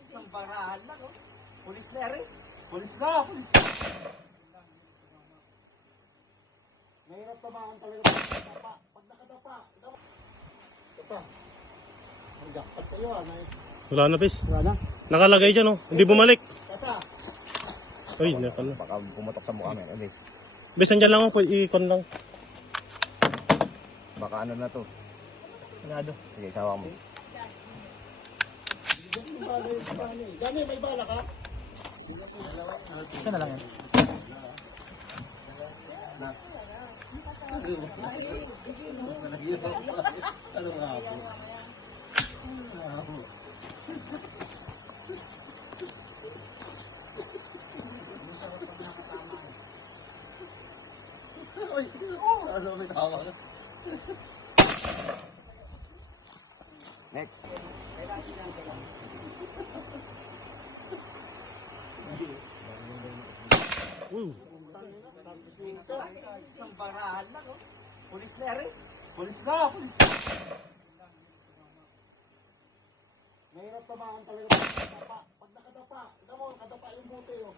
Isang barahan lang, oh. Pulis na rin. Pulis na, pulis na. Mahirap tamaan talaga pag nakadapa. Pag nakadapa. Ito pa. Ang jackpot kayo Wala na, Pis. Wala na. Nakalagay dyan, oh. Hindi bumalik. Kasa. Uy, hindi pala. Baka pumatok sa mukha, men. Alis. Bis, nandyan lang, oh. Ikon lang. Baka ano na to. Ano? Sige, isawa mo. Gani, may bala ka? Isa na lang yan. Ano nga po? Uy, ano may tawa ka? Next. Isang barahan lang, oh. Pulis na rin. Pulis na, pulis na. Mahirap tamaan talaga pag nakadapa. Pag nakadapa, ito mo, nakadapa yung bote, oh.